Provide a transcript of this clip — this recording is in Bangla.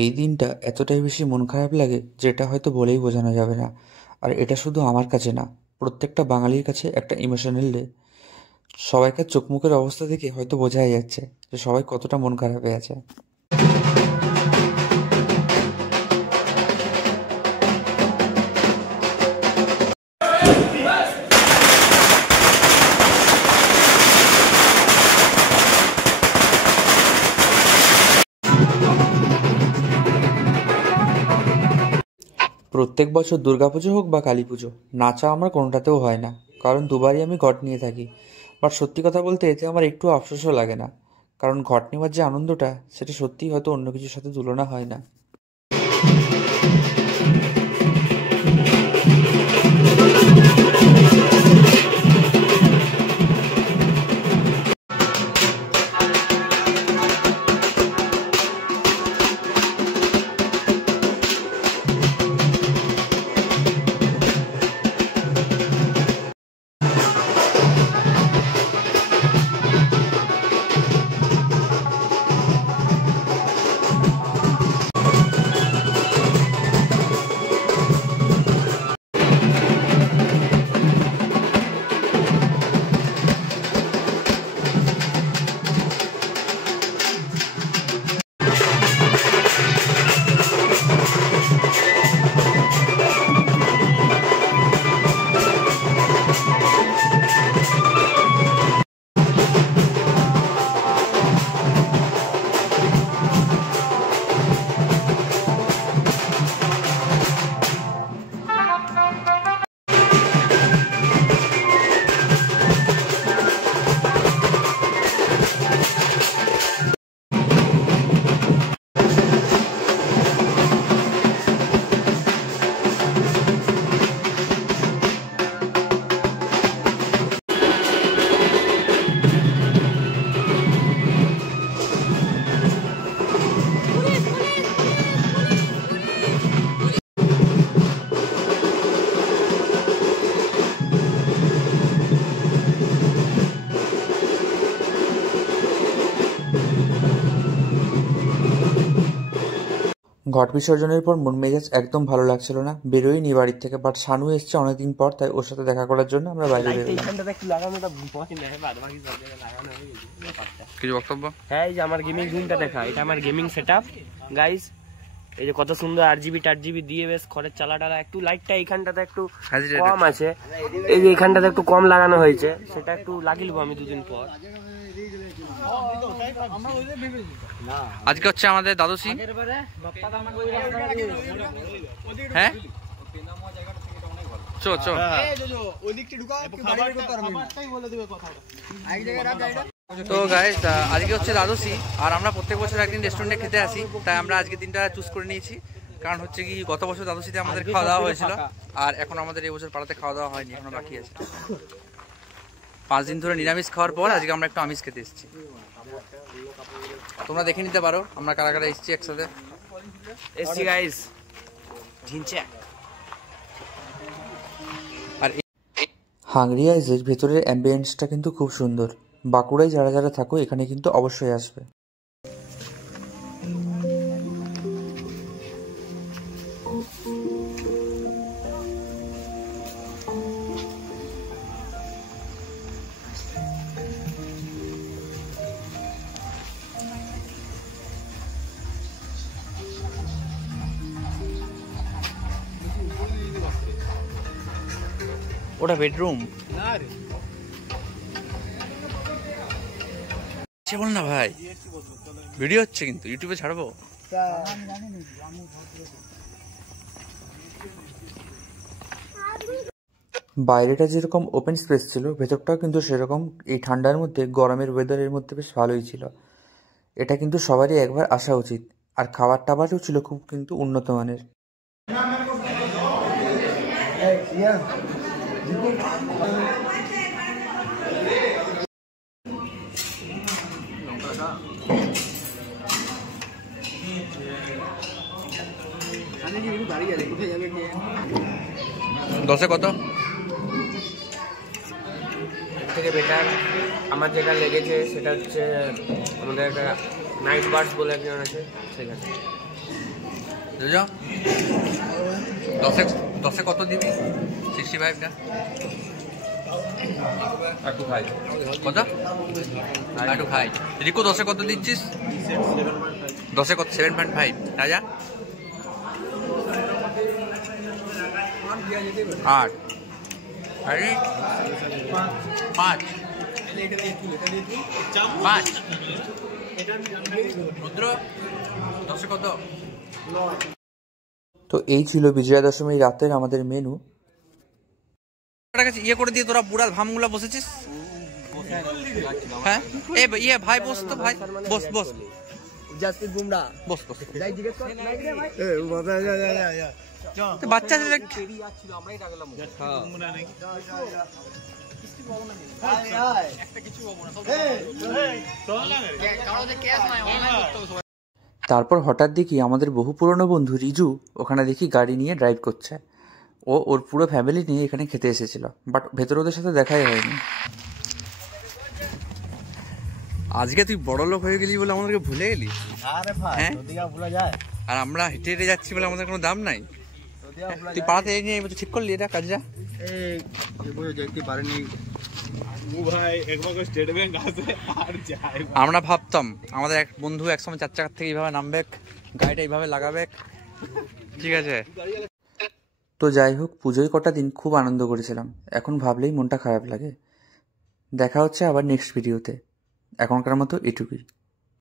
এই দিনটা এতটাই বেশি মন খারাপ লাগে যেটা হয়তো বলেই বোঝানো যাবে না। আর এটা শুধু আমার কাছে না, প্রত্যেকটা বাঙালির কাছে একটা ইমোশনাল ডে। সবাইকার চোখ মুখের অবস্থা দেখে হয়তো বোঝাই যাচ্ছে যে সবাই কতটা মন খারাপে আছে। প্রত্যেক বছর দুর্গাপুজো হোক বা কালী পুজো, নাচা আমার কোনোটাতেও হয় না, কারণ দুবারই আমি ঘট নিয়ে থাকি। বাট সত্যি কথা বলতে এতে আমার একটু আফসোসও লাগে না, কারণ ঘট নেওয়ার যে আনন্দটা সেটা সত্যিই হয়তো অন্য কিছুর সাথে তুলনা হয় না। ঘট বিসর্জনের পর মন মেজাজ একদম ভালো লাগছিল না, বেরোইনি বাড়ির থেকে। বাট শানু এসছে অনেকদিন পর, তাই ওর সাথে দেখা করার জন্য আমরা বাইরে বেরোলাম। কিছু বক্তব্য? হ্যাঁ, এই যে আমার গেমিং রুমটা দেখা, এটা আমার গেমিং সেটআপ গাইস। এই যে কত সুন্দর আরজিবি দিয়ে বেশ খড়ের চালাটা, একটু লাইটটা এইখানটাতে একটু কম আছে, এই যে এইখানটাতে একটু কম লাগানো হয়েছে, সেটা একটু লাগিয়ে নেবো আমি দুদিন পর। আজকে হচ্ছে আমাদের দ্বাদশী। হ্যাঁ চো চো তো গাইস, আজকে হচ্ছে দ্বাদশী, আর আমরা প্রত্যেক বছর একদিন রেস্টুরেন্টে খেতে আসি, তাই আমরা আজকে দিনটা চুজ করে নিয়েছি। কারণ হচ্ছে কি, গত বছর দ্বাদশীতে আমাদের খাওয়া দাওয়া হয়েছিল, আর এখন আমাদের এই বছর পাড়াতে খাওয়া দাওয়া হয়নি, এখনো বাকি আছে। 5 দিন ধরে নিরামিষ খাওয়ার পর আজকে আমরা একটু আমিষ খেতে এসেছি। তোমরা দেখে নিতে পারো আমরা কারা কারা এসেছি একসাথে। এসছি গাইস ঝিনচা। আর হাংরি আইজের ভেতরের অ্যাম্বিয়েন্সটা কিন্তু খুব সুন্দর। বাঁকুড়ায় যারা যারা থাকো এখানে কিন্তু অবশ্যই আসবে। ওটা বেডরুম বল না ভাই, ভিডিও হচ্ছে কিন্তু ইউটিউবে ছাড়বো। বাইরেটা যেরকম ওপেন স্পেস ছিল, ভেতরটাও কিন্তু সেরকম। এই ঠান্ডার মধ্যে, গরমের ওয়েদারের মধ্যে বেশ ভালোই ছিল। এটা কিন্তু সবারই একবার আসা উচিত। আর খাবার টাবারও ছিল খুব কিন্তু উন্নত মানের। দশে কত? থেকে বেটার আমার যেটা লেগেছে সেটা হচ্ছে আমাদের একটা নাইট বার্ডস বলে একজন আছে, ঠিক আছে। বুঝছো? 10-এ কত দিবি? 65টা কত? একটু খাই। রিকু 10-এ কত দিচ্ছিস? 10-এ কত? 7.5। রাজা 8 আরে 5 রুদ্র 10-এ কত? তো এই ছিল বিজয়া দশমীর রাতের আমাদের মেনু। ইয়ে করে দিয়ে তোরা বুড়া ভামগুলা বসেছিস? হ্যাঁ ইয়ে ভাই বস তো ভাই, বস বস জাসপ্রীত বুমরা বস বস। যাই জিজ্ঞেস কর নাই রে ভাই তো বাচ্চা ছেলে আমরাই ডাকলাম তারপর হঠাৎ দেখি আমাদের বহু পুরনো বন্ধু রিজু ওখানে দেখি গাড়ি নিয়ে ড্রাইভ করছে। ও ওর পুরো ফ্যামিলি নিয়ে এখানে খেতে এসেছিল, বাট ভেতরে ওদের সাথে দেখাই হয়নি। আজকে তুই বড় লোক হয়ে গেলি বলে আমাদেরকে ভুলে গেলি? আরে ভাই হ্যাঁ? যদি ভুলা যায় আর আমরা হেঁটে হেঁটে যাচ্ছি বলে আমাদের কোনো দাম নাই। তুই পাড়াতে এই নিয়ে এবছর ঠিক করলি এটা কাজটা? এই বুঝো দেখতে পারেনি ও ভাই একবার স্টেট ব্যাংক আছে আর যায়। আমরা ভাবতাম আমাদের এক বন্ধু একসময় 4 চাকার থেকে এইভাবে নামবে, গাড়িটা এইভাবে লাগাবে, ঠিক আছে। তো যাই হোক, পুজোয় কটা দিন খুব আনন্দ করেছিলাম। এখন ভাবলেই মনটা খারাপ লাগে। দেখা হচ্ছে আবার নেক্সট ভিডিওতে। এখনকার মতো এটুকুই।